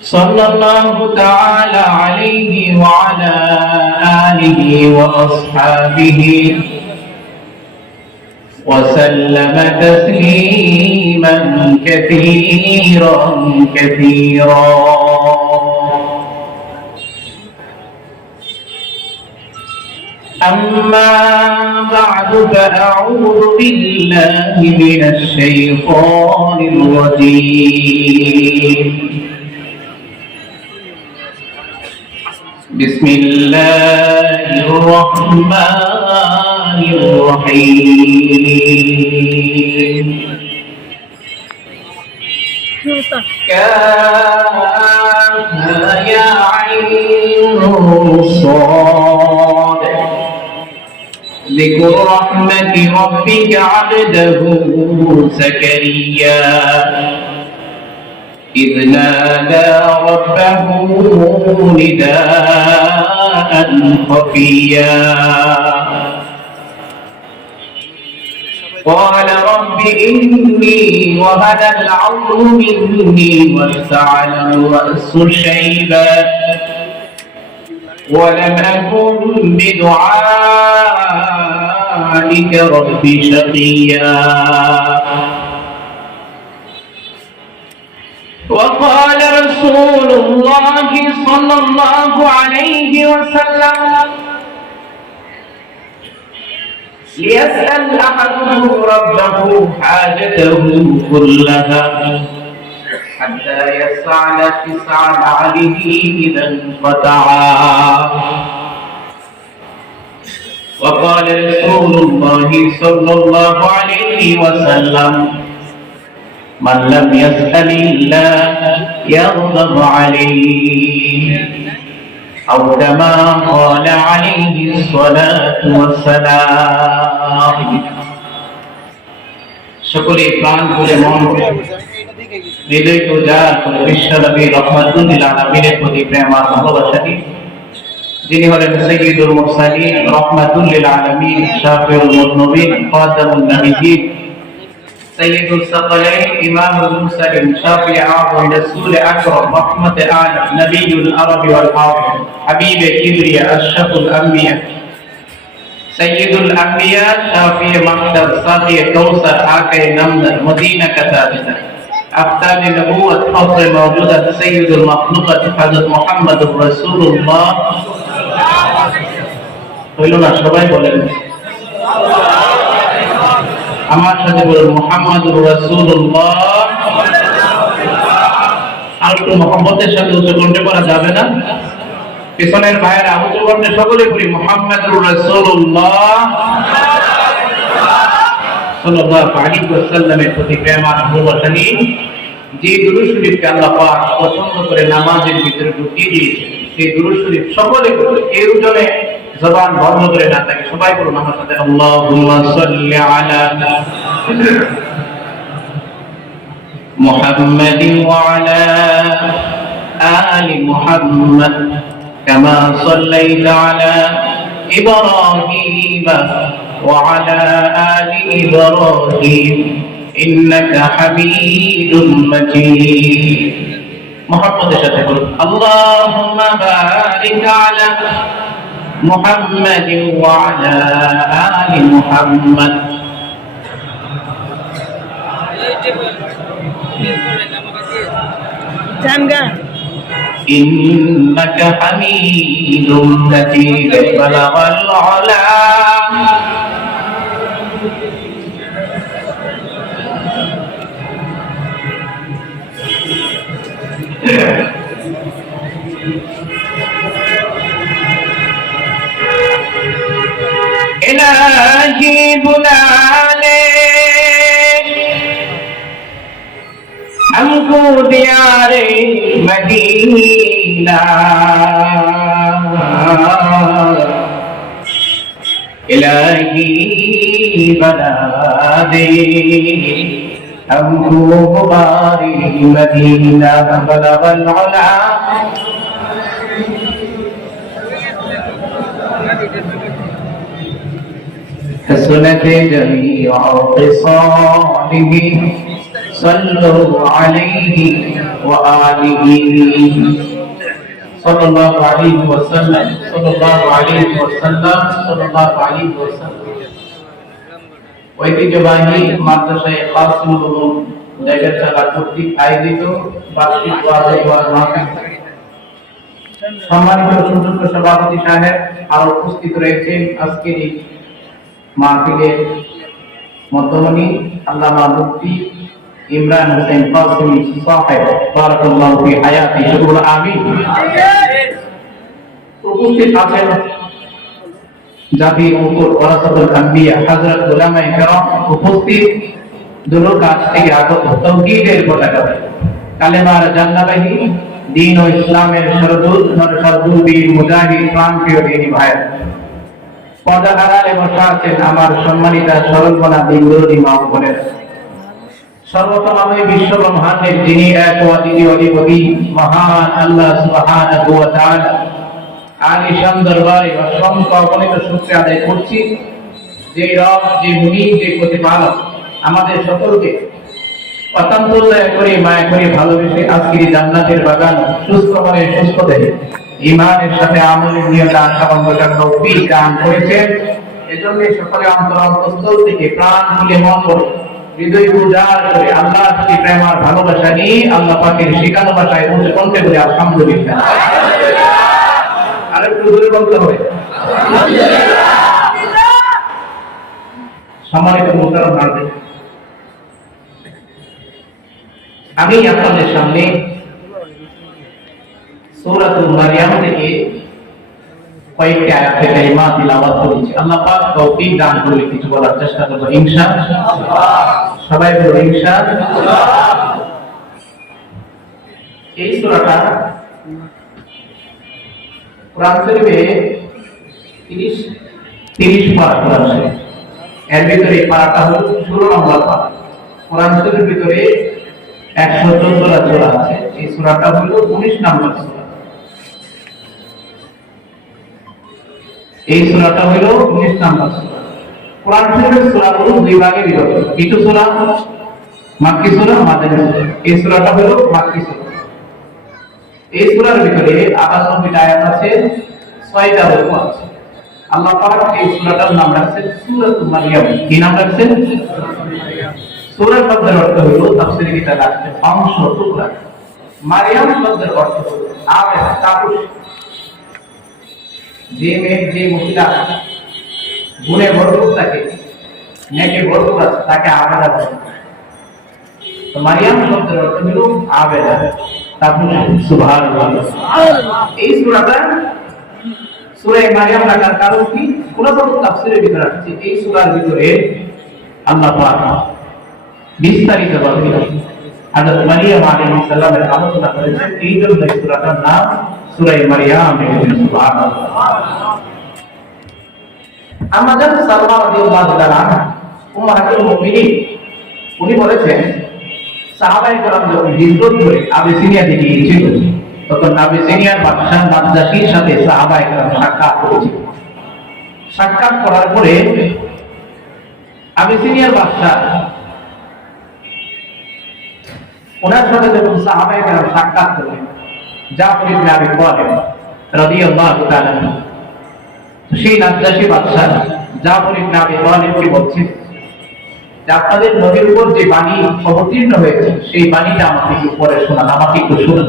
صلى الله تعالى عليه وعلى آله وأصحابه وسلم تسليما كثيرا كثيرا. أما بعد فأعوذ بالله من الشيطان الرجيم. بسم الله الرحمن الرحيم كافها يا عين صاد ذكر رحمة ربك عبده زكريا إذ نادى ربه نداء خفيا. قال رب إني وهن العظم مني واستعل الرأس شيبا. ولم أكن بدعائك رب شقيا. وقال رسول الله صلى الله عليه وسلم ليسأل أحدهم ربه حاجته كلها حتى يسعى تسع نعله إذا انقطعا وقال رسول الله صلى الله عليه وسلم من لم يسأل الله يغضب عليه أو كما قال عليه الصلاة والسلام সকলে প্রাণ করে মন হৃদয় উজাড় করে বিশ্ব নবী রহমাতুল্লিল আলমিনের প্রতি প্রেম আর ভালোবাসা দিই যিনি হলেন সৈয়দুল মুরসালিন রহমাতুল্লিল আলমিন শাফিউল মুজনবিন খাতামুন নবীয়িন سيد الثقلين إمام المرسلين شافع أعظم رسول أكرم رحمة آل نبي العرب والعرب حبيب كبرياء أشرف الأنبياء سيد الأنبياء شافي مقدر صافي كوثر آكي نمدر مدينة كتابة أفتان نبوة فضل موجودة سيد المخلوقة حضرت محمد رسول الله হইল না সবাই বলেন আমার সাথে বলুন মোহাম্মদ মোহাম্মদের সাথে কণ্ঠে পড়া যাবে না। পিছনের ভাইয়েরা কণ্ঠে সকলে বলি মোহাম্মদ যে আল্লাহ পছন্দ করে নামাজের ভিতরে ঢুকিয়ে দিয়েছে সেই দুরূদ শরীফ সকলে বলুন, কেউ জনে জবান বন্ধ করে না থাকে সবাই বলুন আমার সাথে আল্লাহুম্মা সাল্লি আলা محمد وعلى آل محمد كما صليت على إبراهيم وعلى آل إبراهيم إنك حميد مجيد محمد شتقول اللهم بارك على محمد وعلى آل محمد. إنك حميد مجيد. بلغ العلا. बुलाने हमको दिया रे मदीना इलाही बना दे हमको हमारी मदीना बलबल حسنت جميع خصاله صلوا عليه وآله صلى الله عليه وسلم صلى الله عليه وسلم صلى الله عليه وسلم ঐতিহ্যবাহী মাদ্রাসায় কাসিমুল উলুম জায়গা চালা কর্তৃক আয়োজিত বার্ষিক ওয়াজ ওয়াজ মাহফিল সম্মানিত সুযোগ্য সভাপতি সাহেব আর উপস্থিত রয়েছেন আজকের এই মাহফিলের মধ্যমণি আল্লামা মুফতি ইমরান হোসেন সাহেব, বারাকাল্লাহু ফি হায়াতি আমিন। উপস্থিত আছেন মুকুট ওয়ারাসাতুল হযরত উলামায়ে উপস্থিত। কাছ থেকে আগত তৌহিদের পতাকা। কালেমার জান্নাবাহী দিন ও ইসলামের নরসরদূত বীর মুজাহিদ, প্রাণপ্রিয় দিনী ভাই আমার সম্মানিতা সরলমনা দিনগুলোদি মা বোনের। সর্বতম বিশ্ব ব্রহ্মাণ্ডের যিনি এক অধিপতি, মহান আল্লাহ আমাদের সকলকে। করে, মায়া করে ভালোবেসে আজকের জান্নাতের বাগান সুস্থ মনে সুস্থ ইমানের সাথে আমলের নিয়ত আশা বন্ধটার তৌফিক দান করেছেন। এজন্য সকলে অন্তর অন্তঃস্থল থেকে প্রাণ খুলে মন হৃদয় উজাড় করে আল্লাহ প্রতি প্রেম আর ভালোবাসা নিয়ে আল্লাহ পাকের শিখানো ভাষায় উঠে কণ্ঠে বলে আলহামদুলিল্লাহ। আরেকটু জোরে বলতে হবে। সম্মানিত মোহতারাম আমি আপনাদের সামনে সূরাতুল মারিয়াম থেকে কয়েকটি আয়াতে কারিমা তিলাওয়াত করেছি আল্লাহ পাক তৌফিক দান কিছু বলার চেষ্টা করব। ইনশাআল্লাহ সবাই বলুন ইনশাআল্লাহ এই সূরাটা শরীফে 30 30 পারা কোরআন শরীফ। এর ভিতরে পারাটা হলো 16 নম্বর পারা। কোরআন শরীফের ভিতরে 114 টা সূরা আছে। এই সূরাটা হলো 19 নম্বর সূরা। এই সূরাটা হলো 19 নম্বর সূরা। কোরআন শরীফের সূরাগুলো দুই ভাগে বিভক্ত। কিছু সূরা মাক্কি সূরা মাদানী এই সূরাটা হলো মাক্কি সূরা। এই সূরার ভিতরে আবার নব্বইটা আয়াত আছে, ছয়টা রূপ আছে। আল্লাহ পাক এই সূরাটার নাম রাখছেন সূরাতুল মারিয়াম। কি নাম রাখছেন? সূরা শব্দের অর্থ হলো তাফসীরে কিতাব আছে অংশ টুকরা। মারিয়াম শব্দের অর্থ হলো আবেদ তাপুস। যে মেয়ে যে মহিলা গুণে ভরপুর থাকে নেকে ভরপুর আছে তাকে আবেদা বলে মারিয়াম শব্দের অর্থ হলো আবেদা তাপুস সুবহানাল্লাহ। এই সূরাটা সূরা মারিয়াম রাখার কারণ কি? কোন কোন ভিতরে আছে এই সূরার ভিতরে আল্লাহ পাক বিস্তারিত ভাবে হযরত মারিয়াম আলাইহিস সালামের আলোচনা করেছেন। এই জন্য এই সূরাটার নাম সূরা মারিয়াম। আমাদের সালমা রাদিয়াল্লাহু তাআলা উম্মাহাতুল মুমিনিন, উনি বলেছেন, সাহাবায়ে কেরাম যখন হিজরত করে আবিসিনিয়া দিকে গিয়েছিল, তখন আবিসিনিয়ার বাদশাহ নাজ্জাশীর সাথে সাহাবায়ে কেরাম সাক্ষাৎ করেছিল। সাক্ষাৎ করার পরে আবিসিনিয়ার বাদশাহ ওনার সাথে যখন সাহাবায়ে কেরাম সাক্ষাৎ করলেন জাফর ইবনে আবি তালিব রাদিয়াল্লাহু তাআলা সেই নাজ্জাশী বাদশাহ জাফর ইবনে আবি তালিবকে বলছেন যে আপনাদের নবীর উপর যে বাণী অবতীর্ণ হয়েছে, সেই বাণীটা আমাকে একটু পরে শোনান, আমাকে একটু শুনুন।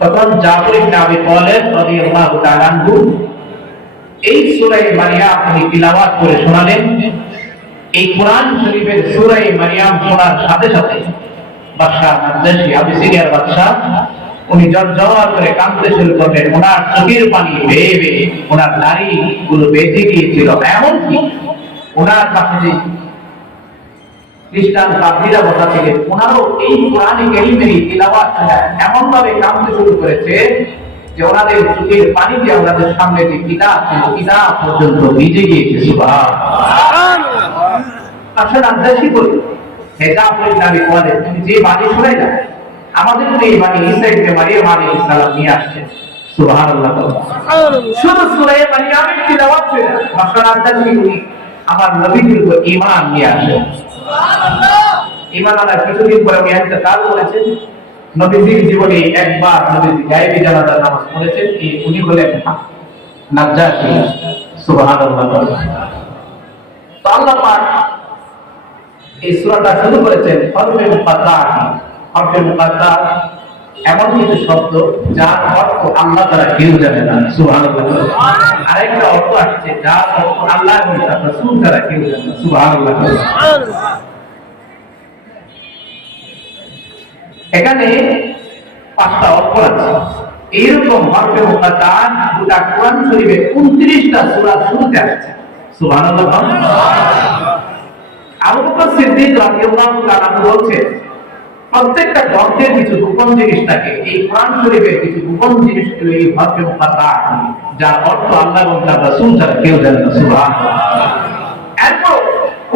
তখন জাফর ইবনে আবি তালিব রাদিয়াল্লাহু তাআলা এই সূরা মারিয়াম আপনি তিলাওয়াত করে শোনালেন। এই কোরআন শরীফের সূরা মারিয়াম শোনার সাথে সাথে বাদশাহ নাজ্জাশী আবিসিনিয়ার বাদশাহ উনি জর্জর করে কাঁদতে শুরু করলেন। ওনার চোখের পানি বেয়ে বেয়ে ওনার নারী গুলো বেঁচে গিয়েছিল। এমনকি ওনার কাছে যে খ্রিস্টান বসা ছিলেন ওনারও এই তিলাওয়াত এমন ভাবে কাঁদতে শুরু করেছে যে ওনাদের চোখের পানি দিয়ে ওনাদের সামনে যে কিতাব ছিল, কিতাব পর্যন্ত ভিজে গিয়েছে। আসলে আন্দাজি বলি হেজাব নাবি বলে, তুমি যে বাণী শুনে না আমাদের তো এই বাণী ঈসা ইবনে মারিয়াম আলাইহিস সালাম নিয়ে আসছে। সুবহানাল্লাহ শুধু সূরা মারিয়ামের তিলাওয়াত ছিল মাশাআল্লাহ আন্দাজি বলি আমার নবীর উপর ঈমান নিয়ে আসে ইমান আনার কিছুদিন পরে উনি একটা কাজ করেছেন নবীজির জীবনে একবার নবীজি গায়েবী জানাজার নামাজ পড়েছেন কি উনি হলেন নাজ্জাশী সুবহানাল্লাহ তো। আল্লাহ পাক এই সূরাটা শুরু করেছেন হরফে মুকাদ্দাত হরফে এমন কিছু শব্দ যার অর্থ আল্লাহ তারা কেউ জানে না সুবহানাল্লাহ। আরেকটা অর্থ আসছে যার অর্থ আল্লাহ এবং তার রাসূল তারা কেউ জানে না সুবহানাল্লাহ। এখানে পাঁচটা অর্থ আছে। এইরকম হরফে মুকাদ্দাত গোটা কোরআন শরীফে 29টা সূরা শুরুতে আসছে সুবহানাল্লাহ। আবু বকর সিদ্দিক রাদিয়াল্লাহু তাআলা বলছেন প্রত্যেকটা গ্রন্থের কিছু গোপন জিনিস থাকে, এই কোরআন শরীফে কিছু গোপন জিনিস ছিল এই হরফে মুকাদ্দাত যার অর্থ আল্লাহ এবং তার রাসূল ছাড়া কেউ জানে না, সুবহানাল্লাহ। এরপর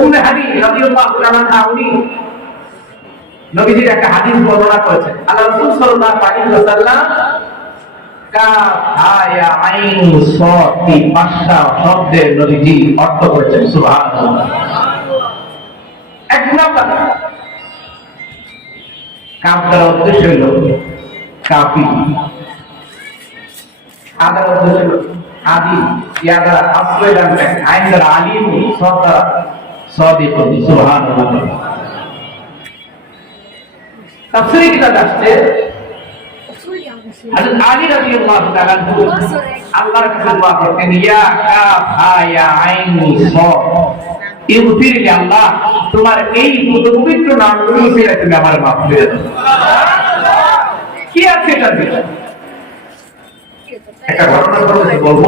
উম্মে হাবিব রাদিয়াল্লাহু তাআলা উনি নবীজির একটা হাদিস বর্ণনা করেছেন। আল্লাহ রাসূল সাল্লাল্লাহু আলাইহি ওয়াসাল্লাম শব্দের নবীজি অর্থ করেছেন, সুবহানাল্লাহ। এক নাম্বার কাপ দ্বারা উদ্দেশ্য হইল কাপি। আদার উদ্দেশ্য হইল আদি ইয়া দ্বারা আশ্রয় দান আইন দ্বারা আলিম সব দ্বারা সদিক সুবহানাল্লাহ। তাফসীরে কিতাব আসছে হযরত আলী তোমার এই পবিত্র নামগুলো ছিল তুমি আমার কি আছে এটা একটা ঘটনা বলব।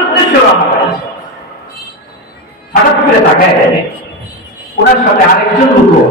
উদ্দেশ্য হঠাৎ করে তাকায় ওনার সাথে আরেকজন লোক